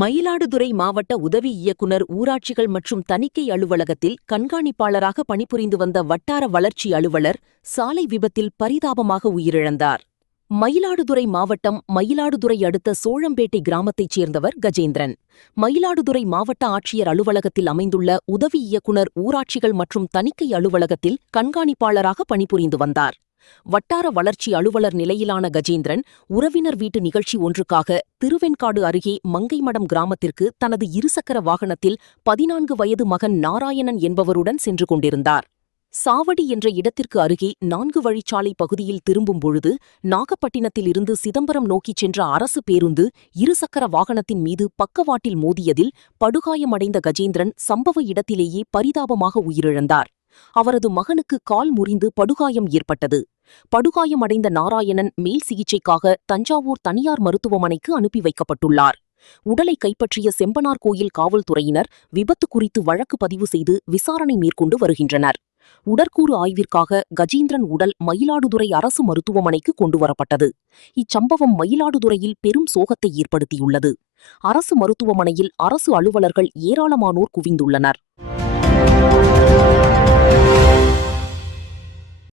மயிலாடுதுறை மாவட்ட உதவி இயக்குனர் ஊராட்சிகள் மற்றும் தணிக்கை அலுவலகத்தில் கண்காணிப்பாளராக பணிபுரிந்து வந்த வட்டார வளர்ச்சி அலுவலர் சாலை விபத்தில் பரிதாபமாக உயிரிழந்தார். மயிலாடுதுறை மாவட்டம் மயிலாடுதுறை அடுத்த சோழம்பேட்டை கிராமத்தைச் சேர்ந்தவர் கஜேந்திரன். மயிலாடுதுறை மாவட்ட ஆட்சியர் அலுவலகத்தில் அமைந்துள்ள உதவி இயக்குனர் ஊராட்சிகள் மற்றும் தணிக்கை அலுவலகத்தில் கண்காணிப்பாளராக பணிபுரிந்து வந்தார். வட்டார வளர்ச்சி அலுவலர் நிலையிலான கஜேந்திரன் உறவினர் வீட்டு நிகழ்ச்சி ஒன்றுக்காக திருவெண்காடு அருகே மங்கைமடம் கிராமத்திற்கு தனது இருசக்கர வாகனத்தில் 14 வயது மகன் நாராயணன் என்பவருடன் சென்று கொண்டிருந்தார். சாவடி என்ற இடத்திற்கு அருகே 4 வழிச்சாலை பகுதியில் திரும்பும் பொழுது நாகப்பட்டினத்தில் இருந்து சிதம்பரம் நோக்கிச் சென்ற அரசு பேருந்து இருசக்கர வாகனத்தின் மீது பக்கவாட்டில் மோதியதில் படுகாயமடைந்த கஜேந்திரன் சம்பவ இடத்திலேயே பரிதாபமாக உயிரிழந்தார். அவரது மகனுக்கு கால் முறிந்து படுகாயம் ஏற்பட்டது. படுகாயமடைந்த நாராயணன் மேல் சிகிச்சைக்காக தஞ்சாவூர் தனியார் மருத்துவமனைக்கு அனுப்பி வைக்கப்பட்டுள்ளார். உடலை கைப்பற்றிய செம்பனார் கோயில் காவல்துறையினர் விபத்து குறித்து வழக்கு பதிவு செய்து விசாரணை மேற்கொண்டு வருகின்றனர். உடற்கூறு ஆய்விற்காக கஜேந்திரன் உடல் மயிலாடுதுறை அரசு மருத்துவமனைக்கு கொண்டுவரப்பட்டது. இச்சம்பவம் மயிலாடுதுறையில் பெரும் சோகத்தை ஏற்படுத்தியுள்ளது. அரசு மருத்துவமனையில் அரசு அலுவலர்கள் ஏராளமானோர் குவிந்துள்ளனர்.